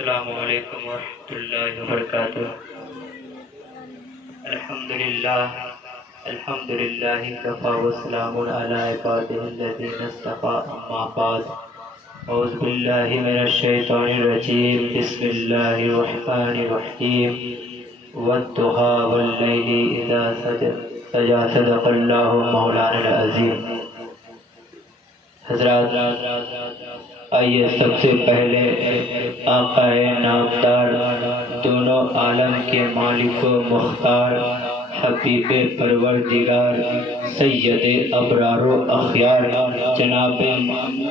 السلام علیکم ورحمۃ اللہ وبرکاتہ۔ الحمد للہ کفا وسلام علی عبادہ الذین اصطفی، اما بعد، اعوذ باللہ من الشیطان الرجیم، بسم اللہ الرحمن الرحیم، والضحیٰ واللیل اذا سجی، صدق اللہ مولانا العظیم۔ حضرات، آئیے سب سے پہلے آقا نامدار، دونوں عالم کے مالک و مختار، حبیب پروردگار، سید ابرار و اخیار، جناب محمد صلی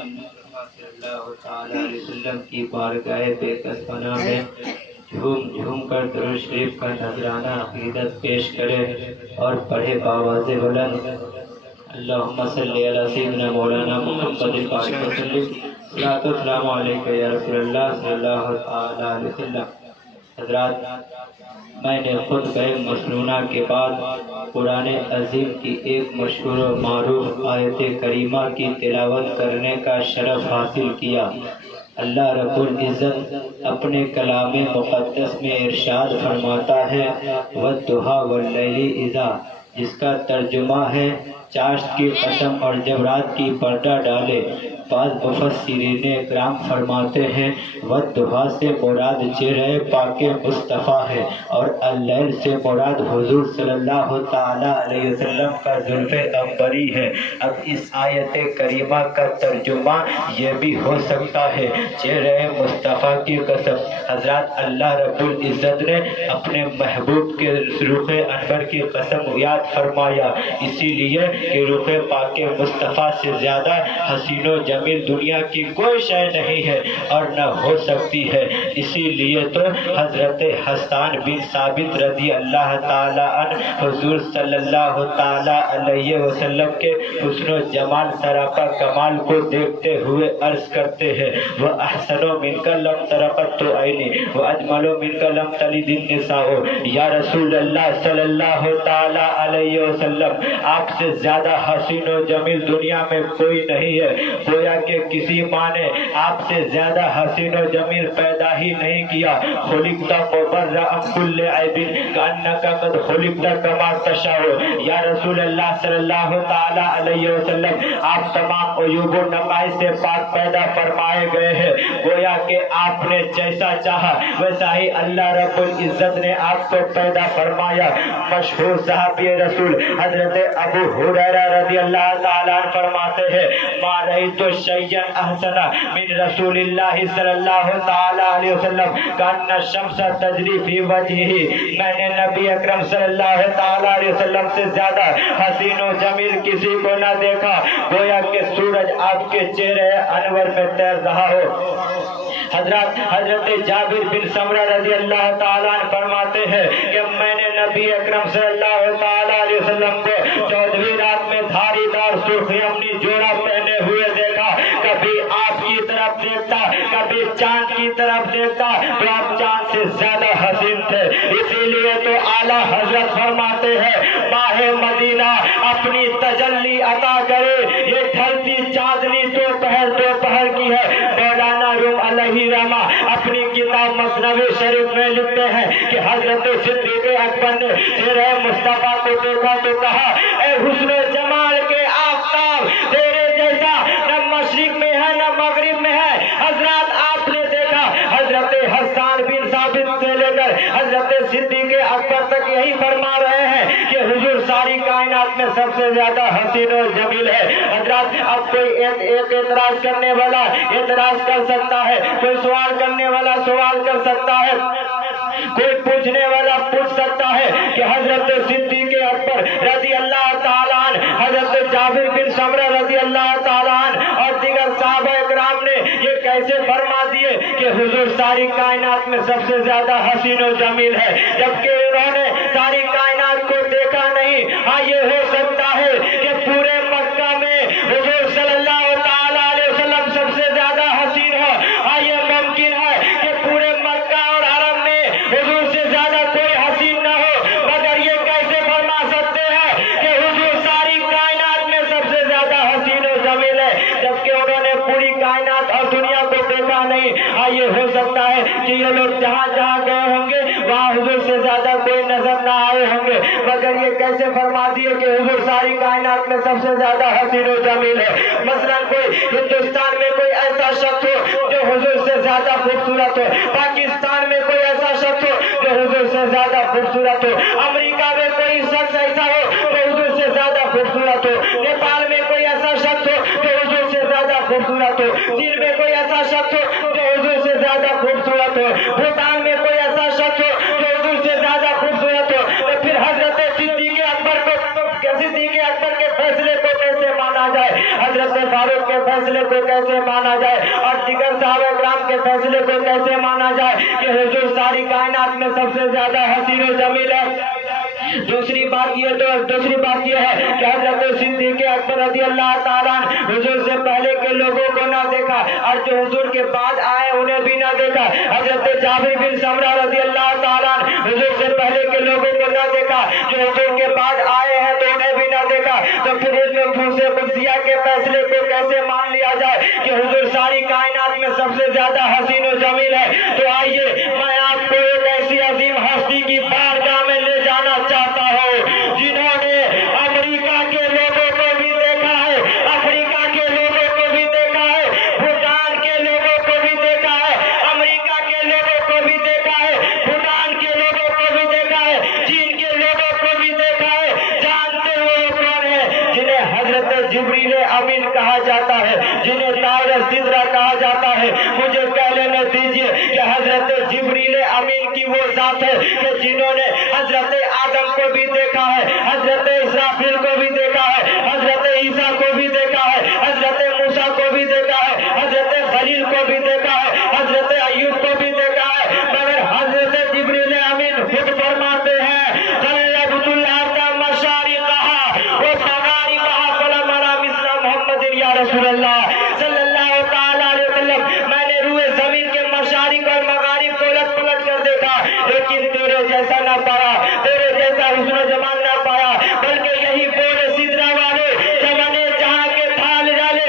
اللہ تعالی علیہ وسلم کی بارگاہ بے کس پناہ میں جھوم جھوم کر درود شریف کا نذرانہ عقیدت پیش کرے اور پڑھے بآواز بلند، اللہم صلی علی سیدنا مولانا محمد الفاتح وسلم، صلاۃ و سلام علیک یا رسول اللہ صلی اللہ تعالی علیہ وسلم۔ حضرات، میں نے خطبہ مسنونہ کے بعد قرآن عظیم کی ایک مشہور و معروف آیت کریمہ کی تلاوت کرنے کا شرف حاصل کیا۔ اللہ رب العزت اپنے کلام مقدس میں ارشاد فرماتا ہے وَالضُّحَىٰ وَاللَّيْلِ إِذَا، جس کا ترجمہ ہے چاشت کی قسم اور جب رات کی پردہ ڈالے۔ بعض مفسرین اکرام فرماتے ہیں والضحیٰ سے مراد چہرہ پاک مصطفیٰ ہے اور اللیل سے مراد حضور صلی اللہ تعالی علیہ وسلم کا زلف عنبری ہے۔ اب اس آیت کریمہ کا ترجمہ یہ بھی ہو سکتا ہے چہرہ مصطفیٰ کی قسم۔ حضرات، اللہ رب العزت نے اپنے محبوب کے رخ انور کی قسم یاد فرمایا، اسی لیے کہ رخ پاک مصطفیٰ سے زیادہ حسین و جمیل دنیا کی کوئی شے نہیں ہے اور نہ ہو سکتی ہے۔ اسی لیے تو حضرت حسان بن ثابت رضی اللہ تعالی عنہ حضور صلی اللہ تعالی علیہ وسلم کے حسن و جمال سراپا کمال کو دیکھتے ہوئے عرض کرتے ہیں وَأَحْسَنُ مِنْكَ لَمْ تَرَ قَطُّ عَيْنِي وَأَجْمَلُ مِنْكَ لَمْ تَلِدِ النِّسَاءُ۔ یا رسول اللہ صلی اللہ تعالی علیہ وسلم، آپ سے زیادہ حسین و جمیل دنیا میں کوئی نہیں ہے۔ گویا کہ کسی ماں نے آپ سے زیادہ حسین و جمیل پیدا ہی نہیں کیا۔ خلقت مبرأ کل عیب کأنک قد خلقت کما تشاء۔ یا رسول اللہ صلی اللہ تعالی علیہ وسلم، آپ تمام عیوب و نقائص سے پاک پیدا فرمائے گئے ہیں۔ گویا کہ آپ نے جیسا چاہا ویسا ہی اللہ رب العزت نے آپ کو پیدا فرمایا۔ مشہور صحابی رسول حضرت ابو ہریرہ رضی اللہ تعالیٰ عنہ فرماتے ہیں ما رأیت شیئا احسن من رسول اللہ صلی اللہ تعالیٰ علیہ وسلم کأن الشمس تجری فی وجہہ۔ میں نے نبی اکرم صلی اللہ تعالیٰ علیہ وسلم سے زیادہ حسین و جمیل کسی کو نہ دیکھا، گویا کہ سورج آپ کے چہرے انور میں تیر رہا ہو۔ حضرت جابر بن سمرہ رضی اللہ تعالیٰ عنہ فرماتے ہیں کہ میں نے نبی اکرم صلی اللہ تعالیٰ علیہ وسلم کو 14ویں رات میں دھاری دار سرخ یمنی جوڑا پہنے ہوئے دیکھا۔ کبھی آپ کی طرف دیکھتا، کبھی چاند کی طرف دیکھتا تو آپ چاند سے زیادہ حسین تھے۔ اسی لیے تو اعلیٰ حضرت فرماتے ہیں ماہ مدینہ اپنی تجلی عطا کرے، یہ ڈھلتی چاندنی دوپہر کی ہے۔ مولانا روم علیہ رحمہ اپنی کتاب مثنوی شریف میں لکھتے ہیں کہ حضرت صدیق اکبر نے چہرہ مصطفیٰ کو دیکھا تو کہا اے حسن و جمال کے آفتاب، تیرے جیسا نہ مشرق میں ہے نہ مغرب میں ہے۔ حضرات، آپ نے دیکھا حضرت حسان بن ثابت سے لے کر حضرت صدیق اکبر تک یہی فرما رہے ہیں کہ حضور ساری کائنات میں سب سے زیادہ حسین و جمیل ہے۔ حضرات، اب کوئی ایک اعتراض کرنے والا اعتراض کر سکتا ہے، کوئی سوال کرنے والا سوال کر سکتا ہے، کوئی پوچھنے والا پوچھ سکتا ہے کہ حضرت صدیق اکبر رضی اللہ تعالیٰ عنہ، حضرت جابر بن سمرہ رضی اللہ تعالیٰ عنہ اور دیگر صحابہ اکرام نے یہ کیسے فرما دیے کہ حضور ساری کائنات میں سب سے زیادہ حسین و جمیل ہے، جبکہ انہوں نے ساری کائنات کو دیکھا نہیں۔ ہاں، یہ ہو سکتا ہے کہ پورے مکہ میں حضور صلی اللہ تعالیٰ علیہ وسلم سب سے زیادہ حسین ہو۔ ہاں، یہ ممکن ہے کہ پورے مکہ اور عرب میں حضور سے زیادہ کوئی حسین نہ ہو، مگر یہ کیسے فرما سکتے ہیں کہ حضور ساری کائنات میں سب سے زیادہ حسین و جمیل ہے، جبکہ انہوں نے پوری کائنات اور دنیا کو دیکھا پتا نہیں، یہ ہو سکتا ہے کہ یہ لوگ جہاں جہاں گئے ہوں گے وہاں حضور سے زیادہ کوئی نظر نہ آئے ہوں گے، مگر یہ کیسے فرما دیے کہ حضور ساری کائنات میں سب سے زیادہ حسین و جمیل ہے۔ مثلا کوئی ہندوستان میں کوئی ایسا شخص ہو جو حضور سے زیادہ خوبصورت ہو، پاکستان میں کوئی ایسا شخص ہو جو حضور سے زیادہ خوبصورت ہو، امریکہ میں کوئی شخص ایسا ہو جو حضور سے زیادہ خوبصورت ہو، نیپال میں کوئی ایسا شخص ہو جو حضور سے زیادہ خوبصورت ہو، چین میں کوئی ایسا شخص ہو جو حضور سے زیادہ خوبصورت ہو، بھوٹان میں کوئی ایسا شخص ہو جو حضور سے زیادہ خوبصورت ہو، تو پھر حضرت صدیق اکبر کے فیصلے کو کیسے مانا جائے، حضرت فاروق کے فیصلے کو کیسے مانا جائے، اور دیگر صحابہ کرام کے فیصلے کو کیسے مانا جائے کہ حضور ساری کائنات میں سب سے زیادہ حسین و جمیل ہے۔ دوسری بات یہ ہے کہ حضرت صدیق اکبر رضی اللہ تعالیٰ حضور سے پہلے کے لوگوں کو نہ دیکھا اور جو حضور کے بعد آئے انہیں بھی نہ دیکھا۔ حضرت جابر بن سمرہ رضی اللہ تعالیٰ حضور سے پہلے کے لوگوں کو نہ دیکھا، جو حضور کے بعد آئے ہیں تو انہیں بھی نہ دیکھا، تو پھر اس نفوس قدسیہ کے فیصلے کو کیسے مان لیا جائے کہ حضور ساری کائنات میں سب سے زیادہ حسین و جمیل ہے۔ تو آئیے میں آپ کو ایک ایسی عظیم ہستی کی بارگاہ میں لے جانا چاہتا ہوں جنہوں نے امریکہ کے لوگوں کو بھی دیکھا ہے، افریقہ کے لوگوں کو بھی دیکھا ہے، بھوٹان کے لوگوں کو بھی دیکھا ہے، امریکہ کے لوگوں کو بھی دیکھا ہے، بھوٹان کے لوگوں کو بھی دیکھا ہے، چین کے لوگوں کو بھی دیکھا ہے۔ جانتے ہو وہ کون ہے؟ جنہیں حضرت جبریل امین کہا جاتا ہے، جنہیں طائر سدرہ کہا جاتا ہے۔ مجھے کہہ لینے دیجیے کہ حضرت جبریل امین کی وہ ذات ہے کہ جنہوں نے حضرت آدم کو بھی دیکھا ہے، حضرت اسرافیل کو بھی دیکھا ہے، حضرت عیسیٰ کو بھی دیکھا ہے، حضرت موسیٰ کو بھی دیکھا ہے، حضرت خلیل کو بھی دیکھا ہے، حضرت ایوب کو بھی دیکھا ہے، مگر حضرت جبریل امین خود فرماتے ہیں قلبت الارض مشارقها ومغاربها فلم ارى مثل محمد یا رسول اللہ صلی اللہ تعالی علیہ وسلم، میں نے روئے زمین کے مشارق اور مغارب کو الٹ پلٹ کر دیکھا لیکن تیرے جیسا نہ پایا، تیرے جیسا حسن و جمال نہ پایا، بلکہ یہی بولے سدرہ والے جب نے جہاں کے تھال ڈالے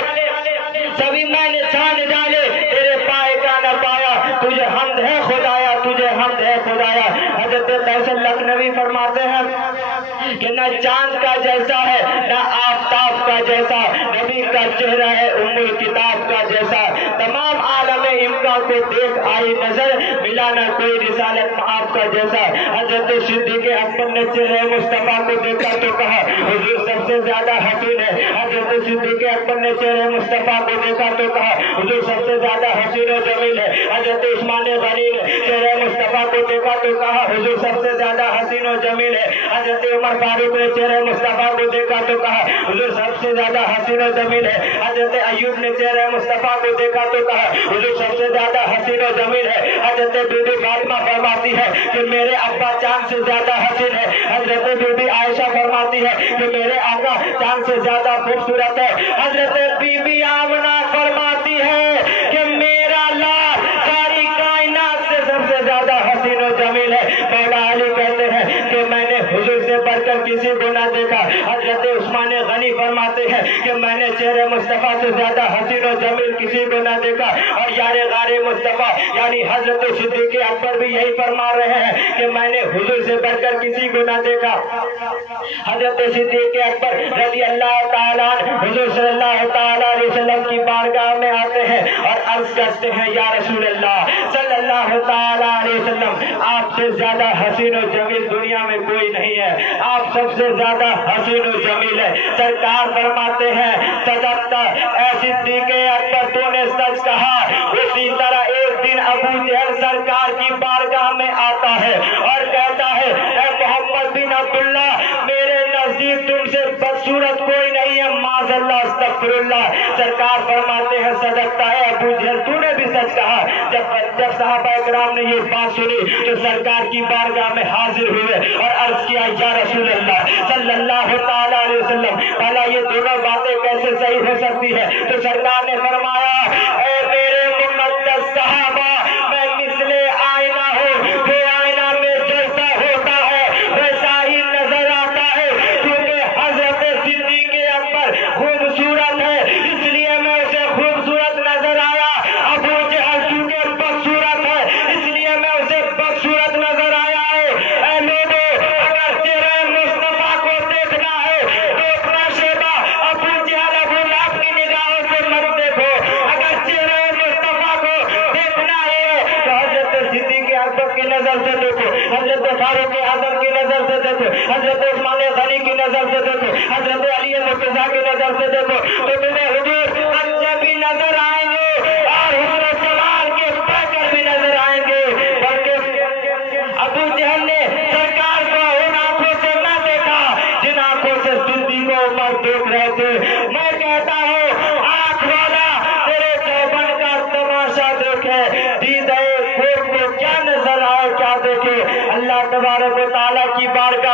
سبھی میں نے چھان ڈالے، تیرے پائے کا نہ پایا، تجھے حمد ہے خدایا، تجھے حمد ہے خدایا۔ حضرت فیصل لکھنوی فرماتے ہیں کہ نہ چاند کا جیسا ہے نہ آفتاب کا جیسا، نبی کا چہرہ ہے ام الکتاب کا جیسا، تمام عالم امکان کو دیکھ آئی نظر، ملا نہ کوئی رسالت آپ کا جیسا۔ حضرت صدیق اکبر نے چہرہ مصطفیٰ کو دیکھا تو کہا حضور سب سے زیادہ حسین ہے۔ حضرت صدیق اکبر نے چہرہ مصطفیٰ کو دیکھا تو کہا حضور سب سے زیادہ حسین و جمیل ہے۔ حضرت عثمان غنی نے چہرہ مصطفیٰ کو دیکھا تو کہا حضور سب سے زیادہ حسین و جمیل ہے۔ حضرت عمر فاروق نے چہرہ مصطفیٰ کو دیکھا تو کہا حضور سب سے زیادہ حسین و جمیل ہے۔ حضرت ایوب نے چہرہ مصطفیٰ کو دیکھا تو کہا حضور سب سے زیادہ حسین و جمیل ہے۔ حضرت بی بی فاطمہ فرماتی ہے کہ میرے ابا چاند سے زیادہ حسین ہے۔ حضرت بی بی عائشہ فرماتی ہے کہ میرے آقا چاند سے زیادہ خوبصورت ہے۔ حضرت بی بی آمنہ فرماتی ہے کہ میرا لال ساری کائنات سے سب سے زیادہ حسین و جمیل ہے۔ مولا علی کہتے ہیں کہ میں نے حضور سے بڑھ کر کسی کو نہ دیکھا۔ حضرت عثمان غنی فرماتے ہیں کہ میں نے چہرے مصطفیٰ سے زیادہ حسین و جمیل کسی کو نہ دیکھا، اور یار غار مصطفیٰ یعنی حضرت صدیق اکبر بھی یہی فرما رہے ہیں کہ میں نے حضور سے بڑھ کر کسی کو نہ دیکھا۔ حضرت صدیق اکبر رضی اللہ تعالیٰ حضور صلی اللہ تعالیٰ علیہ وسلم کی بارگاہ میں آتے ہیں اور عرض کرتے ہیں یا رسول اللہ صلی اللہ تعالیٰ علیہ وسلم آپ سے زیادہ حسین و جمیل دنیا میں کوئی نہیں ہے، آپ سب سے زیادہ حسین و جمیل ہے۔ سرکار فرماتے ہیں صدقت اے صدیق اکبر تو نے سچ کہا۔ اسی طرح ایک دن ابو جہل سرکار کی بارگاہ میں آتا ہے اور کہتا ہے اے محمد بن عبداللہ میرے نزدیک تم سے بدصورت کوئی نہیں ہے، معاذ اللہ استغفر اللہ۔ سرکار فرماتے ہیں صدقت اے ابو جہل تو نے بھی سچ کہا۔ جب صحابہ کرام نے یہ بات سنی تو سرکار کی بارگاہ میں حاضر ہوئے اور عرض کیا یا رسول اللہ صلی اللہ تعالیٰ علیہ وسلم بھلا یہ دونوں باتیں کیسے صحیح ہو سکتی ہے؟ تو سرکار نے فرمایا اے میرے مقدس صحابہ میں مثل آئینہ ہوں، جو آئینہ میں جیسا ہوتا ہے ویسا ہی نظر آتا ہے، کیونکہ حضرت صدیق اکبر خوبصورت ہے اس لیے میں اسے خوبصورت نظر آیا۔ ابو جہل حضرت علی مرتضیٰ کی نظر سے دیکھو تو تمہیں حضور اچھے بھی نظر آئیں گے اور حسن جمال کے پیکر بھی نظر آئیں گے، بلکہ ابو جہل نے سرکار کو ان آنکھوں سے نہ دیکھا جن آنکھوں سے صدیق و عمر دیکھ رہے تھے۔ میں کہتا ہوں آنکھ والا تیرے چوبن کا تماشا دیکھے، دیدہ خود کو کیا نظر آئے کیا دیکھے۔ اللہ تبارک و تعالیٰ کی بارگاہ